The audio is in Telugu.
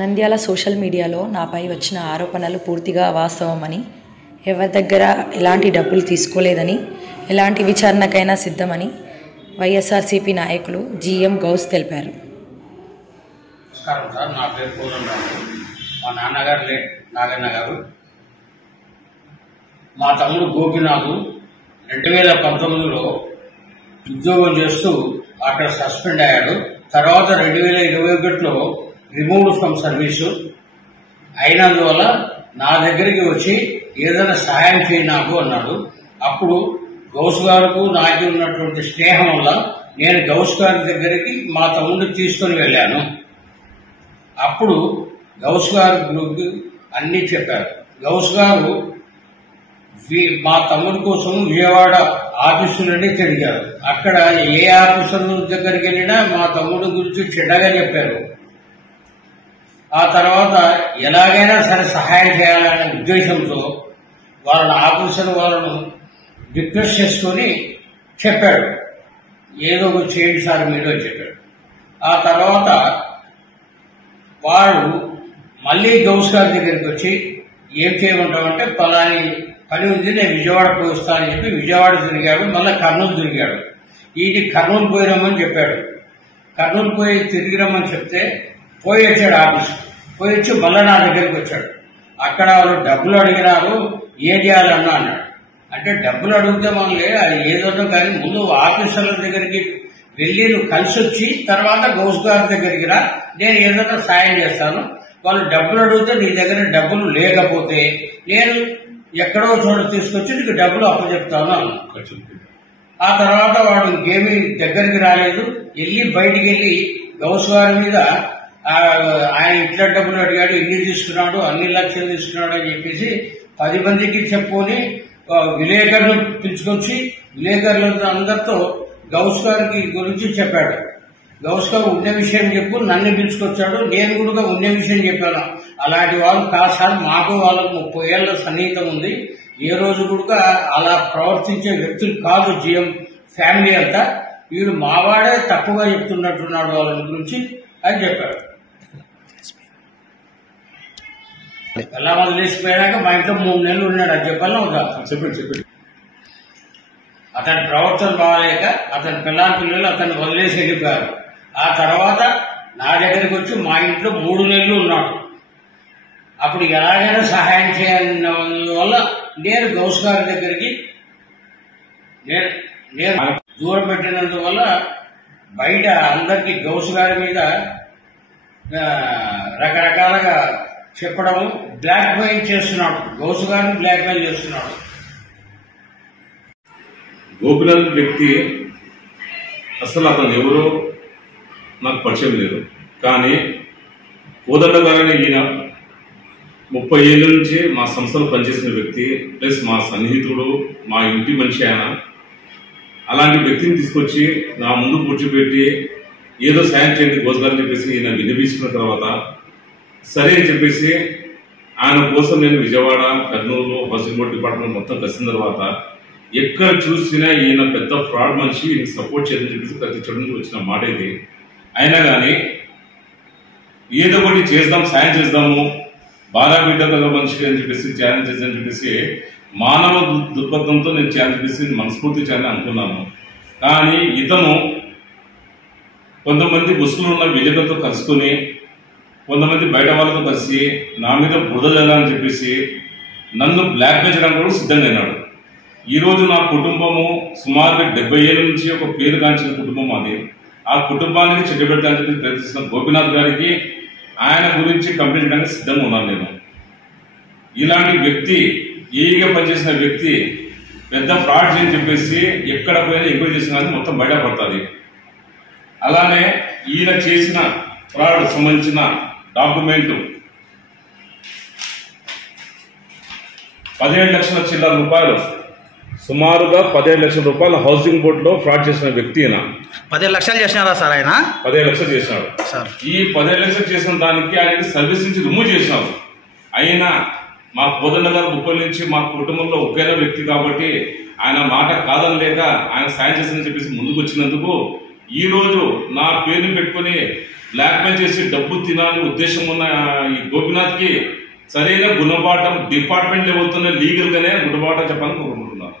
నంద్యాల సోషల్ మీడియాలో నాపై వచ్చిన ఆరోపణలు పూర్తిగా అవాస్తవమని, ఎవరి దగ్గర ఎలాంటి డబ్బులు తీసుకోలేదని, ఎలాంటి విచారణకైనా సిద్ధమని వైఎస్ఆర్సీపీ నాయకులు జీఎం గౌస్ తెలిపారు. నమస్కారం సార్, నా పేరు కోదండరాము. మా నాన్నగారు లేట్ నాగన్న గారు, మా తమ్ముడు గోపినాథ్ 2019లో ఉద్యోగం చేస్తూ అక్కడ సస్పెండ్ అయ్యాడు. తర్వాత 2021లో రిమూవ్డ్ ఫ్రమ్ సర్వీసు అయినందువల్ల నా దగ్గరికి వచ్చి ఏదైనా సహాయం చేయి నాకు అన్నాడు. అప్పుడు గౌస్ గారికి నాకు ఉన్నటువంటి స్నేహం వల్ల నేను గౌస్ గారి దగ్గరికి మా తమ్ముడిని తీసుకుని వెళ్ళాను. అప్పుడు గౌస్ గారు అన్ని చెప్పారు. గౌస్ గారు మా తమ్ముడి కోసం విజయవాడ ఆఫీసులన్నీ తిరిగారు. అక్కడ ఏ ఆఫీసర్ దగ్గరికి వెళ్ళినా మా తమ్ముడి గురించి చెడ్డగా చెప్పారు. ఆ తర్వాత ఎలాగైనా సరే సహాయం చేయాలనే ఉద్దేశంతో వాళ్ళను రిక్వెస్ట్ చేసుకుని చెప్పాడు, ఏదో ఒకటి చేయండి సార్ మీరు అని చెప్పాడు. ఆ తర్వాత వాడు మళ్లీ గౌస్ గారి దగ్గరికి వచ్చి ఏం చేయమంటామంటే పలాని పని ఉంది, నేను విజయవాడ పోయిస్తానని చెప్పి విజయవాడ తిరిగాడు. మళ్ళీ కర్నూలు తిరిగాడు. ఈయన కర్నూలు పోయి రమ్మని చెప్పాడు. కర్నూలు పోయి తిరిగి రమ్మని చెప్తే పోయి వచ్చాడు ఆఫీస్. పోయి వచ్చి మళ్ళీ నా దగ్గరికి వచ్చాడు. అక్కడ వాళ్ళు డబ్బులు అడిగినారు, ఏం చేయాలన్నా అన్నాడు. అంటే డబ్బులు అడిగితే మనలే అది ఏదన్నా కానీ ముందు ఆఫీసర్ల దగ్గరికి వెళ్ళి నువ్వు కలిసి వచ్చి తర్వాత గౌస్ గారి దగ్గరికి రా, నేను ఏదైనా సాయం చేస్తాను. వాళ్ళు డబ్బులు అడిగితే నీ దగ్గర డబ్బులు లేకపోతే నేను ఎక్కడో చోట తీసుకొచ్చి నీకు డబ్బులు అప్పచెప్తాను అన్నాడు. ఆ తర్వాత వాడు ఇంకేమీ దగ్గరికి రాలేదు. వెళ్ళి బయటికి వెళ్ళి గౌస్ గారి మీద ఆయన ఇట్లా డబ్బులు అడిగాడు, ఇన్ని తీసుకున్నాడు, అన్ని లక్షలు తీసుకున్నాడు అని చెప్పేసి 10 మందికి చెప్పుకొని విలేకరులు పిలుచుకొచ్చి విలేకరులతో అందరితో గౌస్ గారికి గురించి చెప్పాడు. గౌస్ గారు ఉన్న విషయం చెప్పు, నన్ను పిలుచుకొచ్చాడు, నేను కూడా ఉన్న విషయం చెప్పాను. అలాంటి వాళ్ళు కాదు సార్, మాకు వాళ్ళకు 30 ఏళ్ల సన్నిహితం ఉంది, ఏ రోజు కూడా అలా ప్రవర్తించే వ్యక్తులు కాదు జీఎం ఫ్యామిలీ అంతా, వీడు మావాడే తప్పుగా చెప్తున్నట్టున్నాడు వాళ్ళ గురించి అని చెప్పాడు. ఎలా వదిలేసిపోయాక మా ఇంట్లో 3 నెలలు ఉన్నాడు. అది చెప్పాలని ఒక చెప్పండి. అతని ప్రవర్తన బాగాలేక అతని పిల్లలు అతన్ని వదిలేసి వెళ్ళిపోయారు. ఆ తర్వాత నా దగ్గరికి వచ్చి మా ఇంట్లో 3 నెలలు ఉన్నాడు. అప్పుడు ఎలాగైనా సహాయం చేయవల్ల నేను గౌస్ గారి దగ్గరికి నేను దూరం పెట్టినందువల్ల బయట అందరికీ గౌస్ గారి మీద రకరకాలుగా చెప్పడం, బ్లాక్ మెయిల్ చేస్తున్నాడు. గౌస్ గారిని బ్లాక్ మెయిల్ చేస్తున్నాడు. గోపినాథ్ వ్యక్తి అసలు అతను ఎవరో నాకు పరిచయం లేదు. కానీ కోదండ గారని ఈయన 30 ఏళ్ళ నుంచి మా సంస్థలో పనిచేసిన వ్యక్తి, ప్లస్ మా సన్నిహితుడు, మా ఇంటి మనిషి ఆయన. అలాంటి వ్యక్తిని తీసుకొచ్చి నా ముందు కూర్చోబెట్టి ఏదో సాయం చేయండి గోస్ గారు అని చెప్పేసి ఈయన వినిపించుకున్న తర్వాత సరే అని చెప్పేసి ఆయన కోసం నేను Vijayawada, Kurnool housing board department మొత్తం కలిసిన తర్వాత ఎక్కడ చూసినా ఈయన పెద్ద ఫ్రాడ్ మనిషి, ఈయనకి సపోర్ట్ చేయదని చెప్పేసి ప్రతి చోటు నుంచి వచ్చిన మాట ఇది. అయినా కానీ ఏదో ఒకటి చేద్దాం, సాయం చేద్దాము, బాగా బిడ్డ కదా మనిషికి అని చెప్పేసి ఛాలెంజ్ చేద్దామని చెప్పేసి మానవ దృక్పథంతో నేను ఛాలెంజ్ చేసి మనస్ఫూర్తి చేయాలని అనుకున్నాను. కానీ ఇతను కొంతమంది ముసుగులు ఉన్న విలేకరులతో కలుసుకుని కొంతమంది బయట వాళ్ళతో కలిసి నా మీద బురద జల్లాలని చెప్పేసి నన్ను బ్లాక్ మెయిల్ చేయడానికి కూడా సిద్ధంగా అయినాడు. ఈరోజు నా కుటుంబము సుమారుగా 70 ఏళ్ళ నుంచి ఒక పేరు కాంచిన కుటుంబం అది. ఆ కుటుంబానికి చెడ్డబెట్టాలని చెప్పి ప్రయత్నిస్తున్న గోపినాథ్ గారికి ఆయన గురించి కంప్లైంట్ చేయడానికి సిద్ధంగా ఉన్నాను నేను. ఇలాంటి వ్యక్తి, ఏఈగా పనిచేసిన వ్యక్తి పెద్ద ఫ్రాడ్ అని చెప్పేసి ఎక్కడ పోయినా ఎంక్వైరీ చేసినా మొత్తం బయటపడుతుంది. అలానే ఈయన చేసిన ఫ్రాడ్ సంబంధించిన డాక్యుమెంట్ 17 లక్షల చిల్లర రూపాయలు, సుమారుగా 17 లక్షల రూపాయలు హౌసింగ్ బోర్డులో ఫ్రాడ్ చేసిన వ్యక్తి. 17 లక్షలు చేసినారా సార్ ఆయన? 17 లక్షలు చేసినాడు సార్. ఈ 17 లక్షలు చేసిన దానికి ఆయన సర్వీస్ నుంచి రిమూవ్ చేసినారు. అయినా మా కోదండ గారు ముప్పటి నుంచి మా కుటుంబంలో ఒకేలా వ్యక్తి కాబట్టి ఆయన మాట కాదని లేక ఆయన సాయం చేసిందని చెప్పేసి ముందుకు వచ్చినందుకు ఈ రోజు నా పేరుని పెట్టుకుని బ్లాక్ మెయిల్ చేసి డబ్బు తినాలని ఉద్దేశం ఉన్న ఈ గోపీనాథ్కి సరైన గుణపాఠం డిపార్ట్మెంట్ లెవెల్తోనే లీగల్ గానే గుణపాఠం చెప్పాలని కోరుకుంటున్నాను.